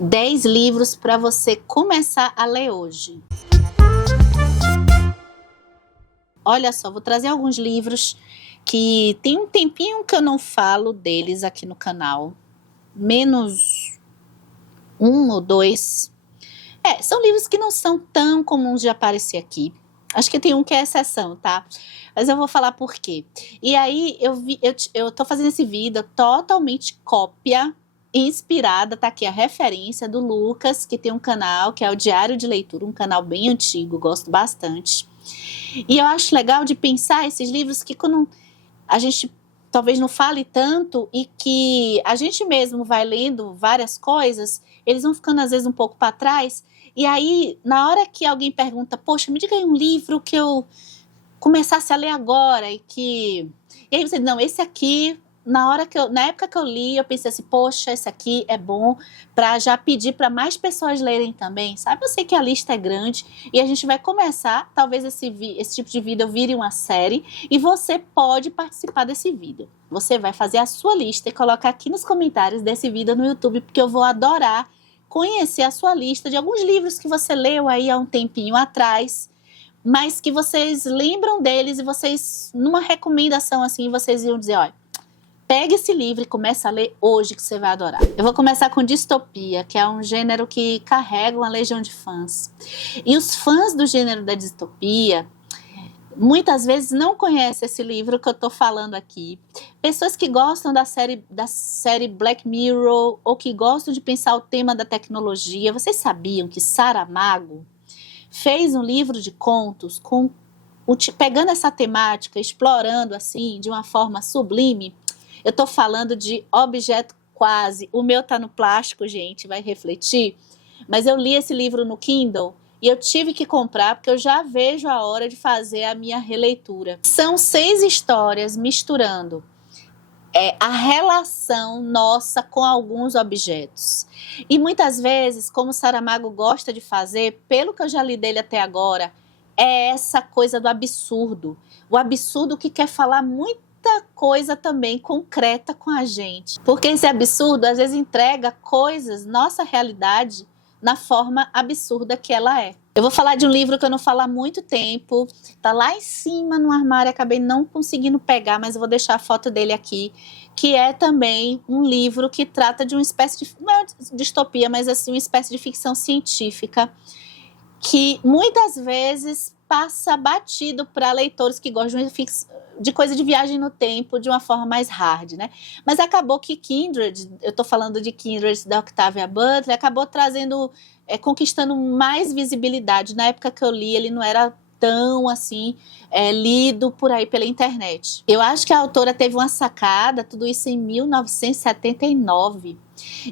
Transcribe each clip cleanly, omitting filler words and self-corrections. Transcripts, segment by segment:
10 livros para você começar a ler hoje. Olha só, vou trazer alguns livros que tem um tempinho que eu não falo deles aqui no canal. Menos um ou dois. São livros que não são tão comuns de aparecer aqui. Acho que tem um que é exceção, tá? Mas eu vou falar por quê. E aí, eu tô fazendo esse vídeo totalmente cópia, inspirada, tá aqui a referência do Lucas, que tem um canal, que é o Diário de Leitura, um canal bem antigo, gosto bastante. E eu acho legal de pensar esses livros que quando a gente talvez não fale tanto e que a gente mesmo vai lendo várias coisas, eles vão ficando às vezes um pouco para trás. E aí, na hora que alguém pergunta, poxa, me diga aí um livro que eu começasse a ler agora e aí você diz, não, esse aqui, na época que eu li, eu pensei assim, poxa, esse aqui é bom para já pedir para mais pessoas lerem também, sabe? Eu sei que a lista é grande e a gente vai começar, talvez esse tipo de vídeo vire uma série e você pode participar desse vídeo. Você vai fazer a sua lista e colocar aqui nos comentários desse vídeo no YouTube, porque eu vou adorar conhecer a sua lista de alguns livros que você leu aí há um tempinho atrás, mas que vocês lembram deles e vocês, numa recomendação assim, vocês iam dizer, olha, pega esse livro e começa a ler hoje que você vai adorar. Eu vou começar com distopia, que é um gênero que carrega uma legião de fãs. E os fãs do gênero da distopia, muitas vezes não conhecem esse livro que eu tô falando aqui. Pessoas que gostam da série Black Mirror ou que gostam de pensar o tema da tecnologia. Vocês sabiam que Saramago fez um livro de contos pegando essa temática, explorando assim de uma forma sublime? Eu tô falando de Objeto Quase. O meu tá no plástico, gente, vai refletir. Mas eu li esse livro no Kindle e eu tive que comprar porque eu já vejo a hora de fazer a minha releitura. São 6 histórias misturando a relação nossa com alguns objetos. E muitas vezes, como Saramago gosta de fazer, pelo que eu já li dele até agora, é essa coisa do absurdo. O absurdo que quer falar muita coisa também concreta com a gente. Porque esse absurdo, às vezes, entrega coisas, nossa realidade, na forma absurda que ela é. Eu vou falar de um livro que eu não falo há muito tempo, tá lá em cima no armário, acabei não conseguindo pegar, mas eu vou deixar a foto dele aqui, que é também um livro que trata de uma espécie de, não é distopia, mas assim, uma espécie de ficção científica, que muitas vezes passa batido para leitores que gostam de coisa de viagem no tempo de uma forma mais hard, né? Mas acabou que Kindred, eu tô falando de Kindred da Octavia Butler, acabou trazendo, conquistando mais visibilidade. Na época que eu li, ele não era tão assim lido por aí pela internet. Eu acho que a autora teve uma sacada, tudo isso em 1979,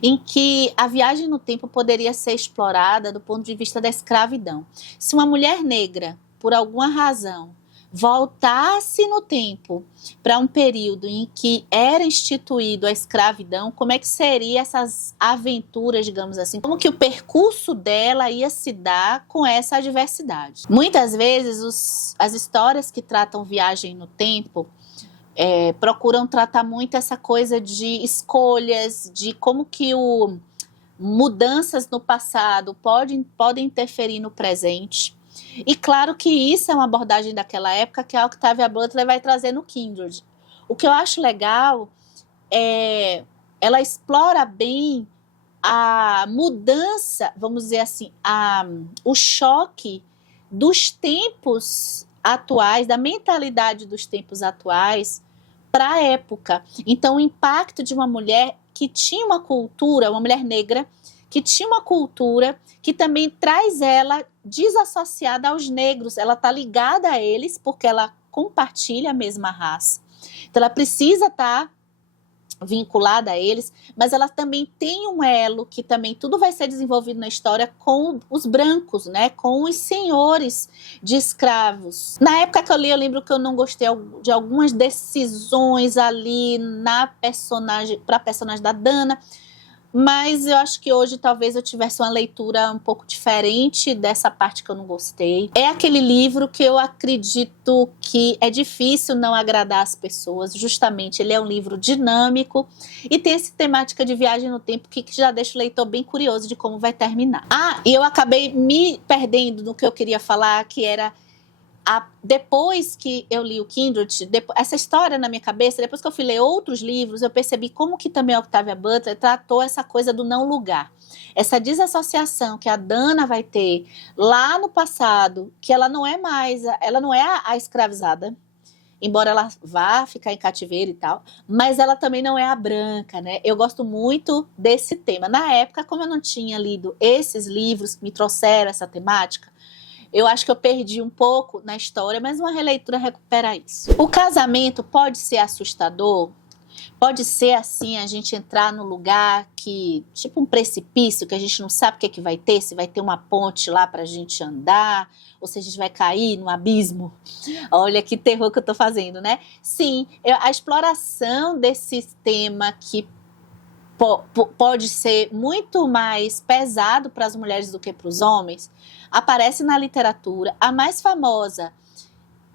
em que a viagem no tempo poderia ser explorada do ponto de vista da escravidão. Se uma mulher negra, por alguma razão, voltasse no tempo para um período em que era instituído a escravidão, como é que seria essas aventuras, digamos assim? Como que o percurso dela ia se dar com essa adversidade? Muitas vezes as histórias que tratam viagem no tempo procuram tratar muito essa coisa de escolhas, de como que mudanças no passado podem interferir no presente. E claro que isso é uma abordagem daquela época que a Octavia Butler vai trazer no Kindred. O que eu acho legal é ela explora bem a mudança, vamos dizer assim, o choque dos tempos atuais, da mentalidade dos tempos atuais para a época. Então, o impacto de uma mulher que tinha uma cultura, uma mulher negra, que tinha uma cultura que também traz ela desassociada aos negros. Ela está ligada a eles porque ela compartilha a mesma raça. Então, ela precisa estar vinculada a eles, mas ela também tem um elo que também tudo vai ser desenvolvido na história com os brancos, né? Com os senhores de escravos. Na época que eu li, eu lembro que eu não gostei de algumas decisões ali para a personagem da Dana, Mas eu acho que hoje talvez eu tivesse uma leitura um pouco diferente dessa parte que eu não gostei. É aquele livro que eu acredito que é difícil não agradar as pessoas, justamente ele é um livro dinâmico e tem essa temática de viagem no tempo que já deixa o leitor bem curioso de como vai terminar. E eu acabei me perdendo no que eu queria falar, que era depois que eu li o Kindred, essa história na minha cabeça, depois que eu fui ler outros livros, eu percebi como que também a Octavia Butler tratou essa coisa do não lugar. Essa desassociação que a Dana vai ter lá no passado, que ela não é mais, ela não é a escravizada, embora ela vá ficar em cativeiro e tal, mas ela também não é a branca, né? Eu gosto muito desse tema. Na época, como eu não tinha lido esses livros que me trouxeram essa temática, eu acho que eu perdi um pouco na história, mas uma releitura recupera isso. O casamento pode ser assustador, pode ser assim, a gente entrar num lugar que, tipo um precipício, que a gente não sabe o que é que vai ter, se vai ter uma ponte lá pra gente andar, ou se a gente vai cair no abismo. Olha que terror que eu tô fazendo, né? Sim, a exploração desse tema que pode ser muito mais pesado para as mulheres do que para os homens, aparece na literatura. A mais famosa,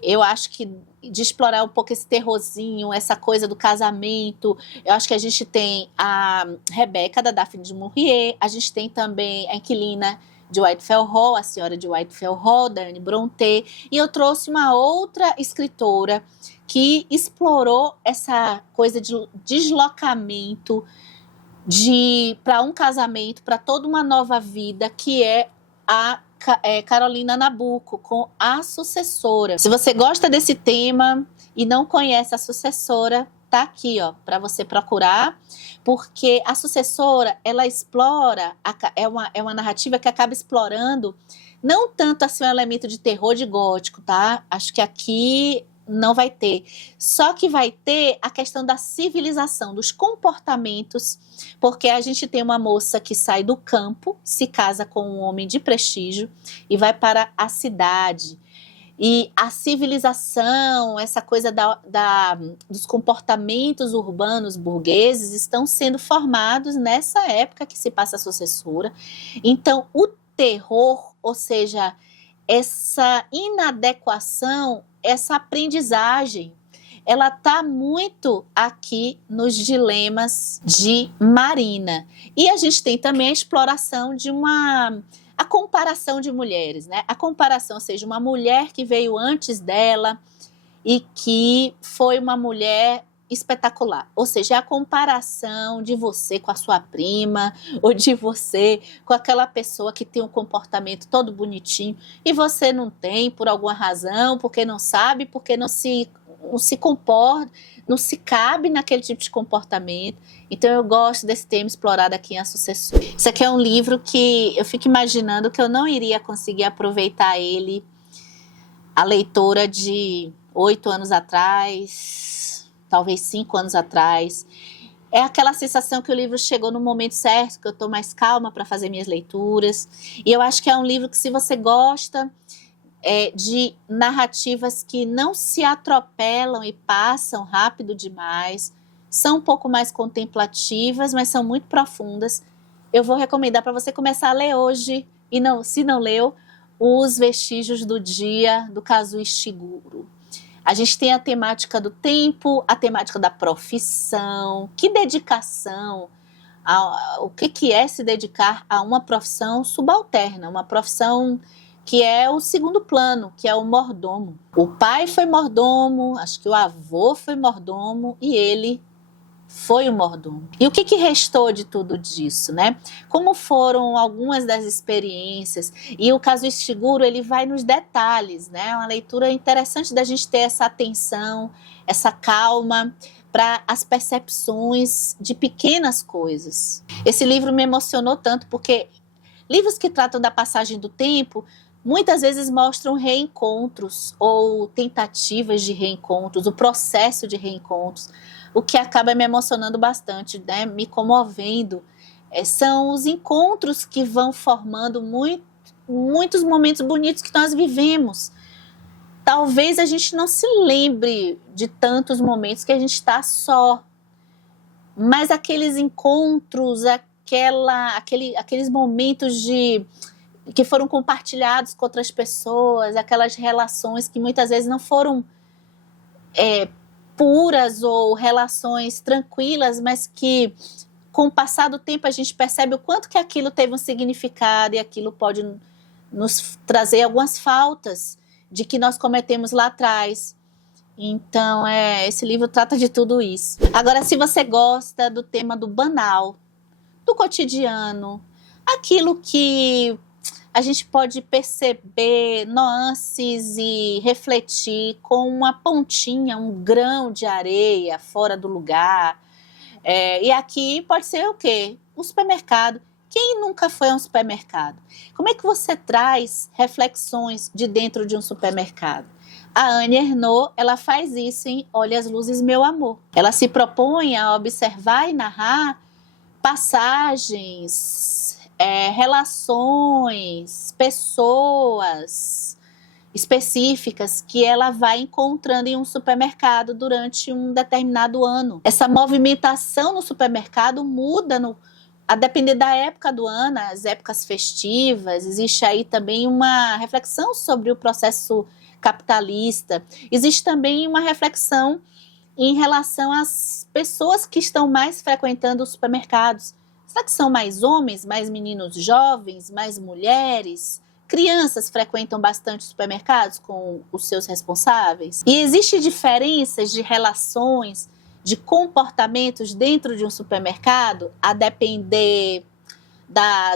eu acho que de explorar um pouco esse terrorzinho, essa coisa do casamento, eu acho que a gente tem a Rebeca, da Daphne du Maurier, a gente tem também a Inquilina de Whitefell Hall, a Senhora de Whitefell Hall, da Anne Brontë, e eu trouxe uma outra escritora que explorou essa coisa de deslocamento para um casamento, para toda uma nova vida, que é a Carolina Nabuco, com A Sucessora. Se você gosta desse tema e não conhece A Sucessora, tá aqui, ó, para você procurar, porque A Sucessora, ela explora, é uma narrativa que acaba explorando não tanto assim um elemento de terror de gótico, tá? Acho que aqui não vai ter. Só que vai ter a questão da civilização, dos comportamentos, porque a gente tem uma moça que sai do campo, se casa com um homem de prestígio e vai para a cidade. E a civilização, essa coisa dos comportamentos urbanos burgueses estão sendo formados nessa época que se passa a sucessora. Então, o terror, ou seja, essa inadequação, essa aprendizagem, ela está muito aqui nos dilemas de Marina. E a gente tem também a exploração de a comparação de mulheres, né? A comparação, ou seja, uma mulher que veio antes dela e que foi uma mulher espetacular. Ou seja, é a comparação de você com a sua prima, ou de você com aquela pessoa que tem um comportamento todo bonitinho e você não tem por alguma razão, porque não sabe, porque não se comporta, não se cabe naquele tipo de comportamento. Então eu gosto desse tema explorado aqui em A Sucessora. Isso aqui é um livro que eu fico imaginando que eu não iria conseguir aproveitar ele, a leitora de 8 anos atrás, talvez 5 anos atrás. É aquela sensação que o livro chegou no momento certo, que eu estou mais calma para fazer minhas leituras. E eu acho que é um livro que, se você gosta de narrativas que não se atropelam e passam rápido demais, são um pouco mais contemplativas, mas são muito profundas, eu vou recomendar para você começar a ler hoje, e não, se não leu, Os Vestígios do Dia, do Kazuo Ishiguro. A gente tem a temática do tempo, a temática da profissão, que dedicação, o que é se dedicar a uma profissão subalterna, uma profissão que é o segundo plano, que é o mordomo. O pai foi mordomo, acho que o avô foi mordomo e ele foi o mordomo. E o que restou de tudo disso, né? Como foram algumas das experiências, e o Kazuo Ishiguro, ele vai nos detalhes, né? É uma leitura interessante da gente ter essa atenção, essa calma para as percepções de pequenas coisas. Esse livro me emocionou tanto porque livros que tratam da passagem do tempo muitas vezes mostram reencontros ou tentativas de reencontros, o processo de reencontros, o que acaba me emocionando bastante, né? Me comovendo. São os encontros que vão formando muitos momentos bonitos que nós vivemos. Talvez a gente não se lembre de tantos momentos que a gente está só, mas aqueles encontros, aqueles momentos que foram compartilhados com outras pessoas, aquelas relações que muitas vezes não foram puras ou relações tranquilas, mas que com o passar do tempo a gente percebe o quanto que aquilo teve um significado e aquilo pode nos trazer algumas faltas de que nós cometemos lá atrás. Então, esse livro trata de tudo isso. Agora, se você gosta do tema do banal, do cotidiano, aquilo que a gente pode perceber nuances e refletir com uma pontinha, um grão de areia fora do lugar. E aqui pode ser o quê? Um supermercado. Quem nunca foi a um supermercado? Como é que você traz reflexões de dentro de um supermercado? A Annie Ernaux, ela faz isso em Olha as Luzes, Meu Amor. Ela se propõe a observar e narrar passagens, relações, pessoas específicas que ela vai encontrando em um supermercado durante um determinado ano. Essa movimentação no supermercado muda a depender da época do ano, as épocas festivas. Existe aí também uma reflexão sobre o processo capitalista. Existe também uma reflexão em relação às pessoas que estão mais frequentando os supermercados. Será que são mais homens, mais meninos jovens, mais mulheres? Crianças frequentam bastante supermercados com os seus responsáveis? E existem diferenças de relações, de comportamentos dentro de um supermercado, a depender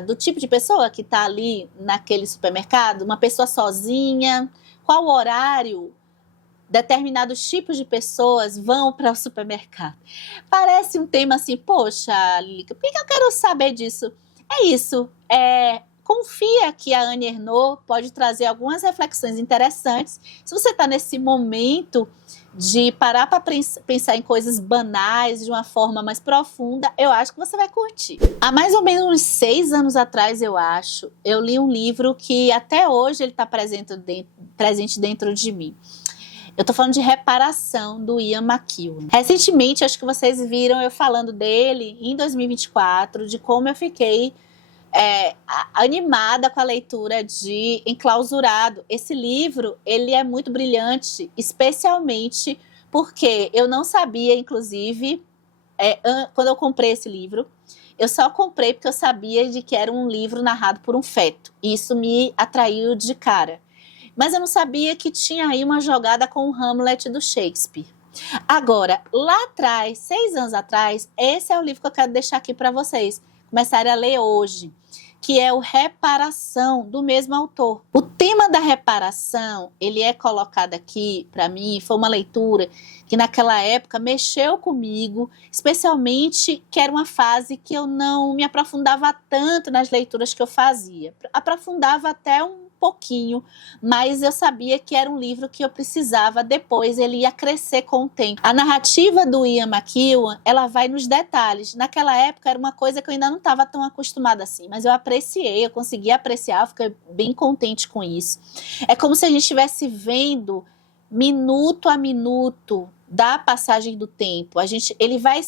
do tipo de pessoa que está ali naquele supermercado? Uma pessoa sozinha? Qual horário determinados tipos de pessoas vão para o supermercado? Parece um tema assim, poxa, Lica, por que eu quero saber disso? É isso, confia que a Annie Ernaux pode trazer algumas reflexões interessantes. Se você está nesse momento de parar para pensar em coisas banais de uma forma mais profunda, eu acho que você vai curtir. Há mais ou menos uns 6 anos atrás, eu li um livro que até hoje ele está presente dentro de mim. Eu tô falando de Reparação, do Ian McEwan. Recentemente, acho que vocês viram eu falando dele em 2024, de como eu fiquei animada com a leitura de Enclausurado. Esse livro, ele é muito brilhante, especialmente porque eu não sabia, inclusive, quando eu comprei esse livro, eu só comprei porque eu sabia de que era um livro narrado por um feto. E isso me atraiu de cara. Mas eu não sabia que tinha aí uma jogada com o Hamlet do Shakespeare. Agora, lá atrás, 6 anos atrás, esse é o livro que eu quero deixar aqui para vocês começarem a ler hoje, que é o Reparação, do mesmo autor. O tema da reparação, ele é colocado aqui, para mim, foi uma leitura que naquela época mexeu comigo, especialmente que era uma fase que eu não me aprofundava tanto nas leituras que eu fazia. Aprofundava até um pouquinho, mas eu sabia que era um livro que eu precisava depois, ele ia crescer com o tempo. A narrativa do Ian McEwan, ela vai nos detalhes. Naquela época era uma coisa que eu ainda não estava tão acostumada assim, mas eu apreciei, eu consegui apreciar, eu fiquei bem contente com isso. É como se a gente estivesse vendo minuto a minuto da passagem do tempo. Ele vai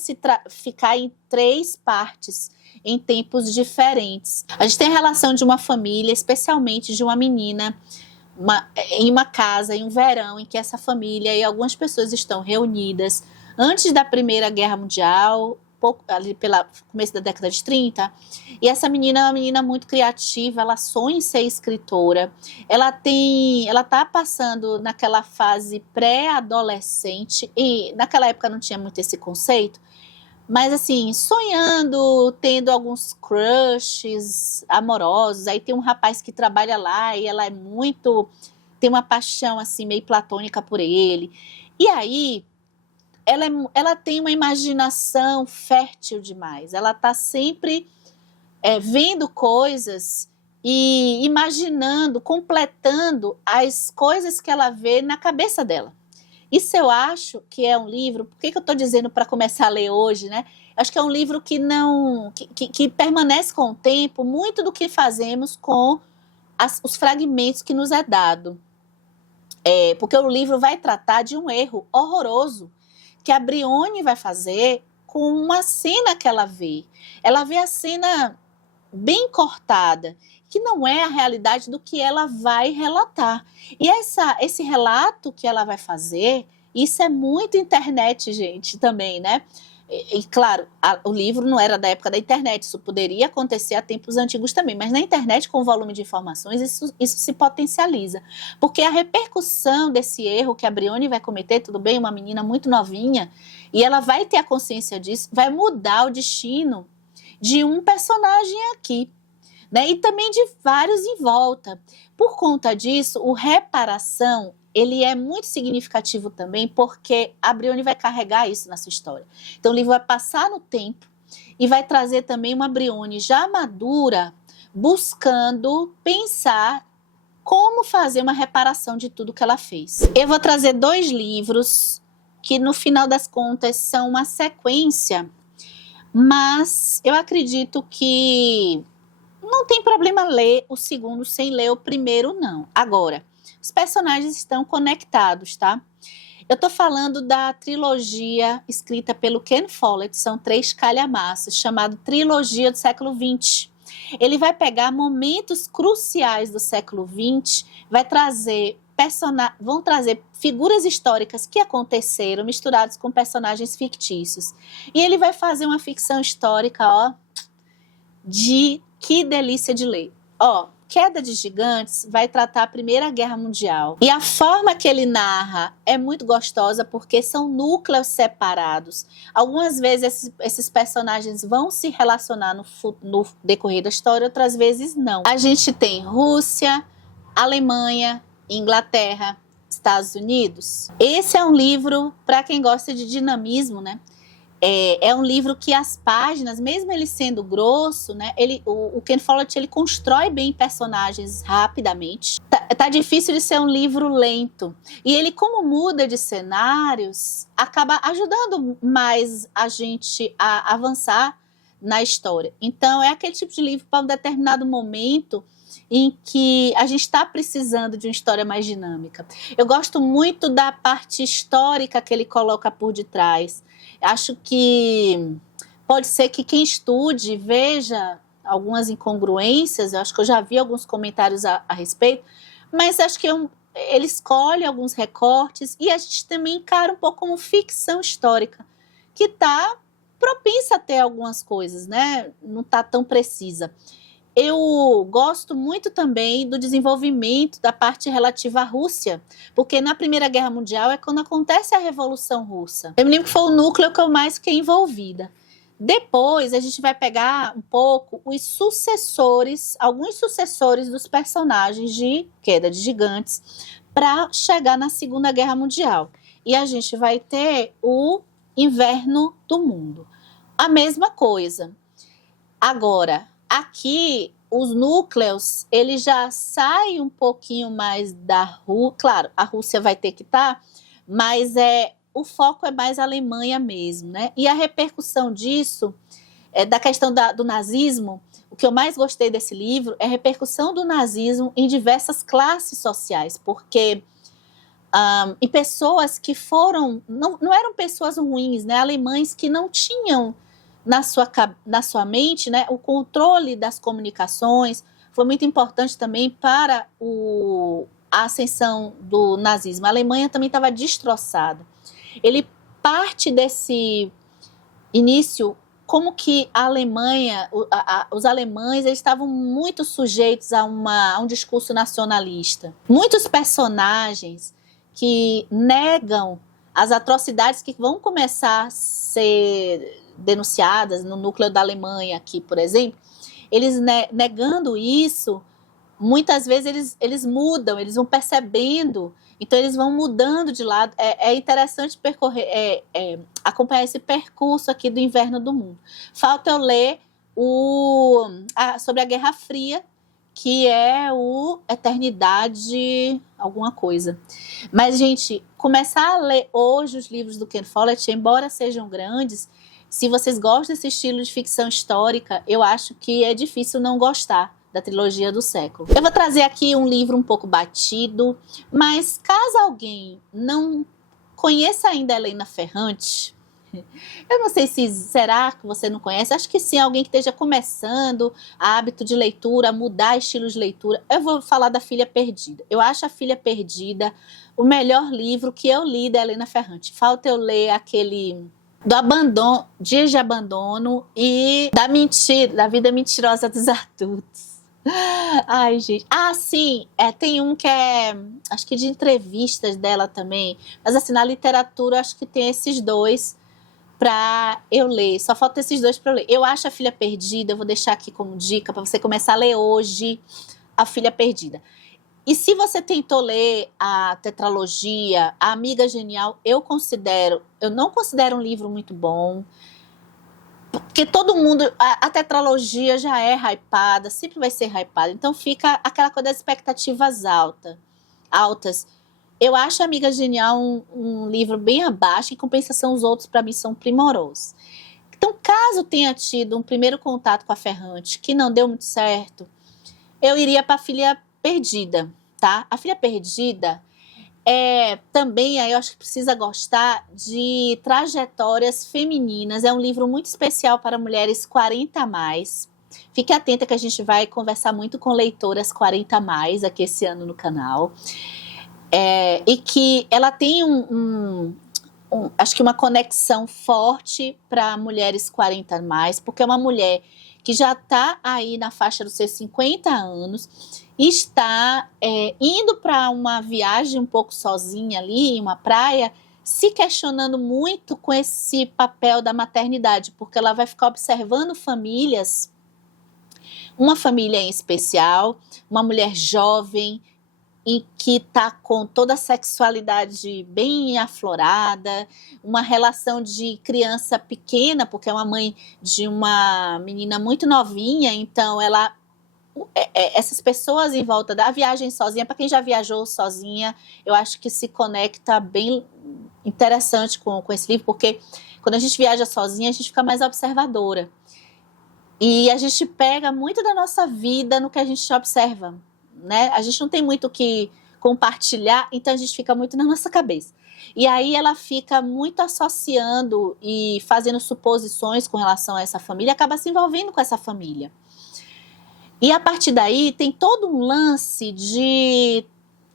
ficar em 3 partes, em tempos diferentes. A gente tem a relação de uma família, especialmente de uma menina, em uma casa, em um verão, em que essa família e algumas pessoas estão reunidas antes da Primeira Guerra Mundial, ali pelo começo da década de 30, e essa menina é uma menina muito criativa, ela sonha em ser escritora, ela está passando naquela fase pré-adolescente, e naquela época não tinha muito esse conceito, mas assim, sonhando, tendo alguns crushes amorosos. Aí tem um rapaz que trabalha lá e ela tem uma paixão assim meio platônica por ele. E aí ela tem uma imaginação fértil demais. Ela está sempre vendo coisas e imaginando, completando as coisas que ela vê na cabeça dela. Isso eu acho que é um livro, por que eu estou dizendo para começar a ler hoje, né? Acho que é um livro que permanece com o tempo muito do que fazemos com os fragmentos que nos é dado. Porque o livro vai tratar de um erro horroroso que a Brione vai fazer com uma cena que ela vê. Ela vê a cena bem cortada, que não é a realidade do que ela vai relatar. E esse relato que ela vai fazer, isso é muito internet, gente, também, né? E claro, o livro não era da época da internet, isso poderia acontecer a tempos antigos também, mas na internet, com o volume de informações, isso se potencializa. Porque a repercussão desse erro que a Brione vai cometer, tudo bem, uma menina muito novinha, e ela vai ter a consciência disso, vai mudar o destino de um personagem aqui, né? E também de vários em volta. Por conta disso, o Reparação, ele é muito significativo também, porque a Brione vai carregar isso na sua história. Então o livro vai passar no tempo e vai trazer também uma Brione já madura, buscando pensar como fazer uma reparação de tudo que ela fez. Eu vou trazer 2 livros que no final das contas são uma sequência, mas eu acredito que não tem problema ler o segundo sem ler o primeiro, não. Agora, os personagens estão conectados, tá? Eu tô falando da trilogia escrita pelo Ken Follett, são 3 calhamaços, chamado Trilogia do Século XX. Ele vai pegar momentos cruciais do século XX, vão trazer figuras históricas que aconteceram misturados com personagens fictícios. E ele vai fazer uma ficção histórica, ó, de que delícia de ler. Ó, Queda de Gigantes vai tratar a Primeira Guerra Mundial. E a forma que ele narra é muito gostosa porque são núcleos separados. Algumas vezes esses personagens vão se relacionar no decorrer da história, outras vezes não. A gente tem Rússia, Alemanha, Inglaterra, Estados Unidos. Esse é um livro para quem gosta de dinamismo, né? É um livro que as páginas, mesmo ele sendo grosso, né, o Ken Follett ele constrói bem personagens rapidamente. Tá difícil de ser um livro lento. E ele, como muda de cenários, acaba ajudando mais a gente a avançar na história. Então, é aquele tipo de livro para um determinado momento em que a gente está precisando de uma história mais dinâmica. Eu gosto muito da parte histórica que ele coloca por detrás. Acho que pode ser que quem estude veja algumas incongruências, eu acho que eu já vi alguns comentários a respeito, mas acho que ele escolhe alguns recortes e a gente também encara um pouco como ficção histórica, que está propensa a ter algumas coisas, né? Não está tão precisa. Eu gosto muito também do desenvolvimento da parte relativa à Rússia, porque na Primeira Guerra Mundial é quando acontece a Revolução Russa. Eu me lembro que foi o núcleo que eu mais fiquei envolvida. Depois a gente vai pegar um pouco alguns sucessores dos personagens de Queda de Gigantes para chegar na Segunda Guerra Mundial. E a gente vai ter o Inverno do Mundo. A mesma coisa. Agora, aqui, os núcleos, eles já saem um pouquinho mais da Rússia. Claro, a Rússia vai ter que estar, mas o foco é mais a Alemanha mesmo, né? E a repercussão disso, da questão do nazismo, o que eu mais gostei desse livro é a repercussão do nazismo em diversas classes sociais, porque em pessoas que não eram pessoas ruins, né? Alemães que não tinham na sua mente, né, o controle das comunicações foi muito importante também para a ascensão do nazismo. A Alemanha também estava destroçada. Ele parte desse início como que a Alemanha, os alemães, eles estavam muito sujeitos a um discurso nacionalista. Muitos personagens que negam as atrocidades que vão começar a ser denunciadas no núcleo da Alemanha aqui, por exemplo, eles negando isso, muitas vezes eles mudam, eles vão percebendo, então eles vão mudando de lado. É interessante acompanhar esse percurso aqui do Inverno do Mundo. Falta eu ler sobre a Guerra Fria, que é o Eternidade alguma coisa. Mas, gente, começar a ler hoje os livros do Ken Follett, embora sejam grandes, se vocês gostam desse estilo de ficção histórica, eu acho que é difícil não gostar da trilogia do século. Eu vou trazer aqui um livro um pouco batido, mas caso alguém não conheça ainda a Helena Ferrante, Eu não sei se será que você não conhece, acho que sim, alguém que esteja começando hábito de leitura, mudar estilo de leitura. Eu vou falar da Filha Perdida. Eu acho A Filha Perdida o melhor livro que eu li da Helena Ferrante. Falta eu ler aquele do abandono, Dias de Abandono e da mentira, da Vida Mentirosa dos Adultos. Ai, gente. Ah, sim, tem um que é, acho que de entrevistas dela também, mas assim, na literatura acho que tem esses dois para eu ler. Só falta esses dois para eu ler. Eu acho A Filha Perdida, eu vou deixar aqui como dica para você começar a ler hoje A Filha Perdida. E se você tentou ler a tetralogia, A Amiga Genial, eu não considero um livro muito bom, porque todo mundo, a tetralogia já é hypada, sempre vai ser hypada, então fica aquela coisa das expectativas altas. Eu acho A Amiga Genial um livro bem abaixo, em compensação os outros para mim são primorosos. Então, caso tenha tido um primeiro contato com a Ferrante que não deu muito certo, eu iria para A Filha Perdida, tá? A Filha Perdida também, aí eu acho que precisa gostar de trajetórias femininas. É um livro muito especial para mulheres 40 a mais. Fique atenta que a gente vai conversar muito com leitoras 40 a mais aqui esse ano no canal. E que ela tem acho que uma conexão forte para mulheres 40 a mais, porque é uma mulher que já está aí na faixa dos seus 50 anos, está indo para uma viagem um pouco sozinha ali, em uma praia, se questionando muito com esse papel da maternidade, porque ela vai ficar observando famílias, uma família em especial, uma mulher jovem, e que está com toda a sexualidade bem aflorada, uma relação de criança pequena, porque é uma mãe de uma menina muito novinha, então essas pessoas em volta da viagem sozinha, para quem já viajou sozinha, eu acho que se conecta bem interessante com esse livro, porque quando a gente viaja sozinha, a gente fica mais observadora. E a gente pega muito da nossa vida no que a gente observa, né? A gente não tem muito o que compartilhar, então a gente fica muito na nossa cabeça. E aí ela fica muito associando e fazendo suposições com relação a essa família, acaba se envolvendo com essa família. E a partir daí tem todo um lance de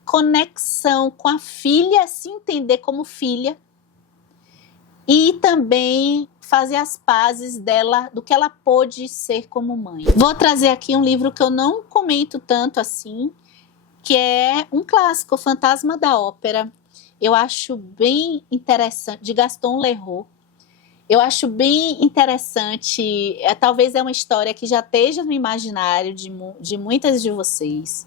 conexão com a filha, se entender como filha, e também fazer as pazes dela, do que ela pôde ser como mãe. Vou trazer aqui um livro que eu não comento tanto assim, que é um clássico, O Fantasma da Ópera. Eu acho bem interessante, de Gaston Leroux. Eu acho bem interessante, talvez é uma história que já esteja no imaginário de muitas de vocês,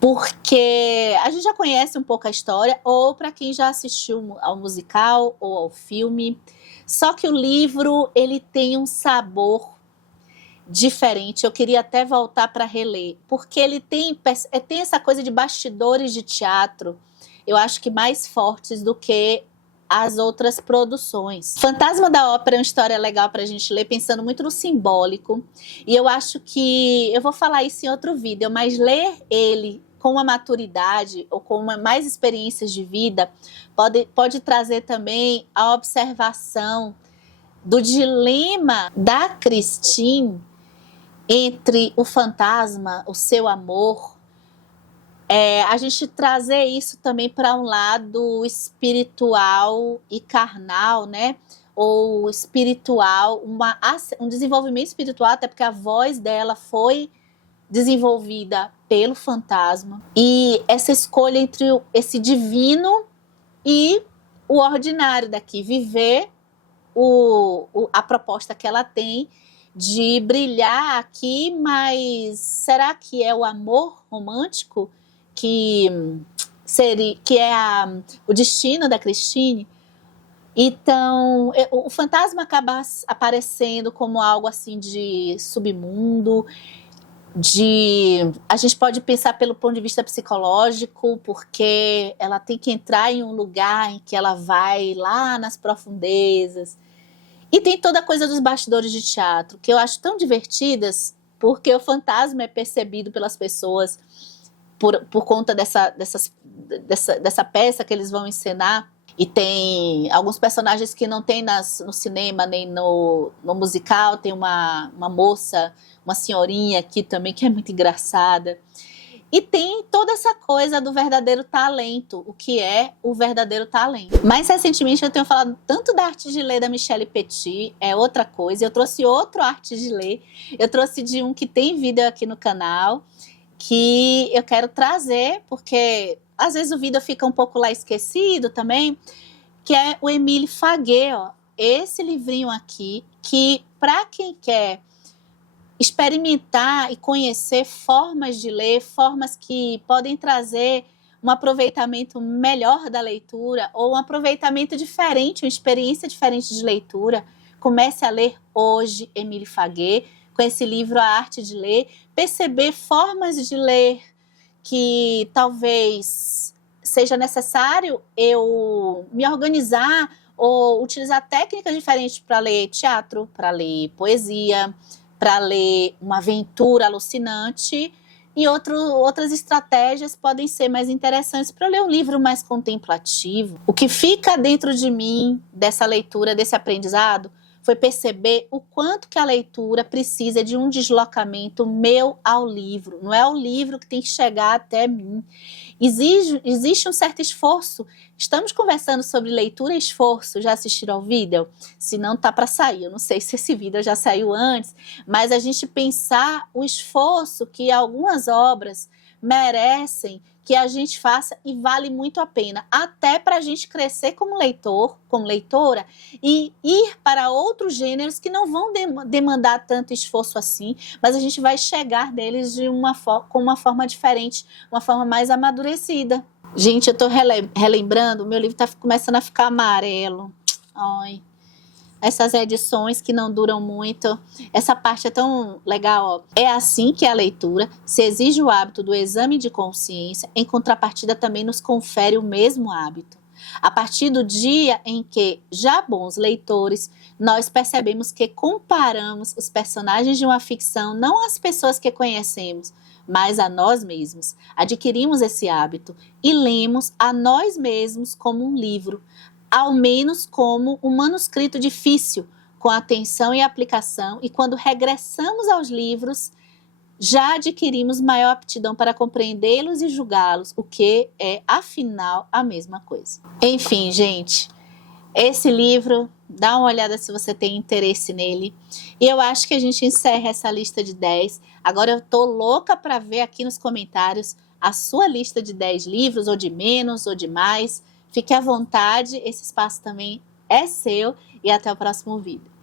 porque a gente já conhece um pouco a história, ou para quem já assistiu ao musical ou ao filme, só que o livro ele tem um sabor diferente. Eu queria até voltar para reler, porque ele tem essa coisa de bastidores de teatro, eu acho que mais fortes do que as outras produções. Fantasma da Ópera é uma história legal para a gente ler, pensando muito no simbólico, e eu acho que, eu vou falar isso em outro vídeo, mas ler ele com uma maturidade ou com mais experiências de vida pode trazer também a observação do dilema da Christine entre o fantasma, o seu amor, a gente trazer isso também para um lado espiritual e carnal, né? Ou espiritual, um desenvolvimento espiritual, até porque a voz dela foi desenvolvida pelo fantasma. E essa escolha entre esse divino e o ordinário daqui, viver a proposta que ela tem de brilhar aqui, mas será que é o amor romântico que é o destino da Christine? Então, o fantasma acaba aparecendo como algo assim de submundo, a gente pode pensar pelo ponto de vista psicológico, porque ela tem que entrar em um lugar em que ela vai lá nas profundezas. E tem toda a coisa dos bastidores de teatro, que eu acho tão divertidas, porque o fantasma é percebido pelas pessoas por conta dessa peça que eles vão encenar. E tem alguns personagens que não tem no cinema nem no musical. Tem uma moça, uma senhorinha aqui também, que é muito engraçada. E tem toda essa coisa do verdadeiro talento, o que é o verdadeiro talento. Mais recentemente eu tenho falado tanto da Arte de Ler da Michelle Petit, é outra coisa. Eu trouxe outro Arte de Ler, eu trouxe de um que tem vídeo aqui no canal, que eu quero trazer, porque às vezes o vídeo fica um pouco lá esquecido também, que é o Émile Faguet, ó. Esse livrinho aqui, que para quem quer experimentar e conhecer formas de ler, formas que podem trazer um aproveitamento melhor da leitura ou um aproveitamento diferente, uma experiência diferente de leitura, comece a ler hoje Émile Faguet, com esse livro A Arte de Ler, perceber formas de ler que talvez seja necessário eu me organizar ou utilizar técnicas diferentes para ler teatro, para ler poesia, para ler uma aventura alucinante, e outras estratégias podem ser mais interessantes para ler um livro mais contemplativo. O que fica dentro de mim dessa leitura, desse aprendizado, foi perceber o quanto que a leitura precisa de um deslocamento meu ao livro. Não é o livro que tem que chegar até mim. Existe um certo esforço. Estamos conversando sobre leitura e esforço. Já assistiram ao vídeo? Se não, tá para sair. Eu não sei se esse vídeo já saiu antes, mas a gente pensar o esforço que algumas obras merecem que a gente faça, e vale muito a pena, até para a gente crescer como leitor, como leitora, e ir para outros gêneros que não vão demandar tanto esforço assim, mas a gente vai chegar neles com uma forma diferente, uma forma mais amadurecida. Gente, eu estou relembrando, meu livro está começando a ficar amarelo. Ai, essas edições que não duram muito. Essa parte é tão legal, ó. É assim que a leitura se exige o hábito do exame de consciência, em contrapartida também nos confere o mesmo hábito. A partir do dia em que, já bons leitores, nós percebemos que comparamos os personagens de uma ficção não às pessoas que conhecemos, mas a nós mesmos. Adquirimos esse hábito e lemos a nós mesmos como um livro, ao menos como um manuscrito difícil, com atenção e aplicação, e quando regressamos aos livros, já adquirimos maior aptidão para compreendê-los e julgá-los, o que é, afinal, a mesma coisa. Enfim, gente, esse livro, dá uma olhada se você tem interesse nele. E eu acho que a gente encerra essa lista de 10. Agora eu tô louca para ver aqui nos comentários a sua lista de 10 livros, ou de menos, ou de mais. Fique à vontade, esse espaço também é seu, e até o próximo vídeo.